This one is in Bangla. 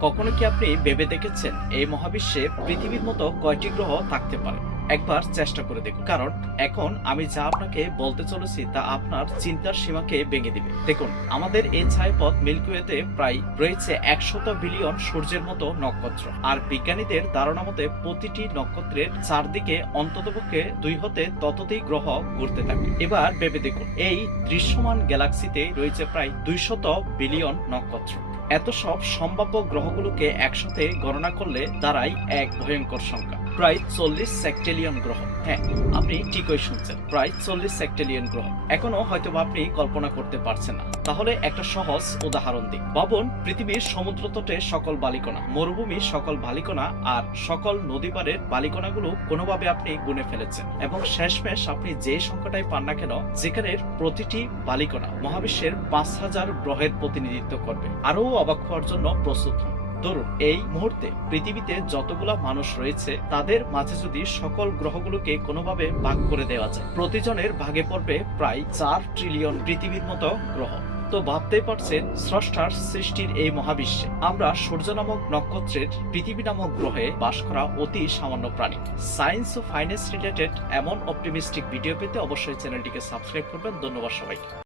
কখনো কি আপনি ভেবে দেখেছেন এই মহাবিশ্বে পৃথিবীর মতো কয়টি গ্রহ থাকতে পারে? একবার চেষ্টা করে দেখুন। কারণ এখন আমি যা আপনাকে বলতে চলেছি তা আপনার চিন্তার সীমাকে ভেঙে দিবে। দেখুন, আমাদের এই ছায়াপথ মিল্কিওয়েতে প্রায় রয়েছে একশত বিলিয়ন সূর্যের মতো নক্ষত্র। আর বিজ্ঞানীদের ধারণা মতে প্রতিটি নক্ষত্রের চারদিকে অন্ততপক্ষে দুই হতে ততোধিক গ্রহ ঘুরতে থাকে। এবার ভেবে দেখুন, এই দৃশ্যমান গ্যালাক্সিতে রয়েছে প্রায় দুইশত বিলিয়ন নক্ষত্র। এত সব সম্ভাব্য গ্রহগুলোকে একসাথে গণনা করলে দাঁড়ায় এক ভয়ঙ্কর সংখ্যা। প্রায় চল্লিশ সেক্টেলিয়ন গ্রহ। হ্যাঁ আপনি ঠিকই শুনছেন, প্রায় চল্লিশ সেক্টেলিয়ন গ্রহ। এখনও হয়তো আপনি কল্পনা করতে পারছেন না। তাহলে একটা সহজ উদাহরণ দিই। ভাবুন পৃথিবীর সমুদ্র তটে সকল বালিকণা মরুভূমির সকল বালিকণা আর সকল নদীপাড়ের বালিকণাগুলো কোনোভাবে আপনি গুনে ফেলেছেন এবং শেষমেশ আপনি যে সংখ্যাটাই পান না কেন যেখানে প্রতিটি বালিকণা মহাবিশ্বের পাঁচ হাজার গ্রহের প্রতিনিধিত্ব করবে। আরও অবাক হওয়ার জন্য প্রস্তুত হন। ধরুন, এই মুহূর্তে পৃথিবীতে যতগুলা মানুষ রয়েছে, তাদের মাঝে যদি সকল গ্রহগুলোকে কোনোভাবে ভাগ করে দেওয়া যায়, প্রতিজনের ভাগে পড়বে প্রায় চার ট্রিলিয়ন পৃথিবীর মতো গ্রহ। তো ভাবতেই পারছেন, স্রষ্টার সৃষ্টির এই মহাবিশ্বে, আমরা সূর্য নামক নক্ষত্রের পৃথিবী নামক গ্রহে বাস করা অতি সামান্য প্রাণী। সায়েন্স ও ফাইন্যান্স রিলেটেড এমন অপটিমিস্টিক ভিডিও পেতে অবশ্যই চ্যানেলটিকে সাবস্ক্রাইব করবেন। ধন্যবাদ সবাইকে।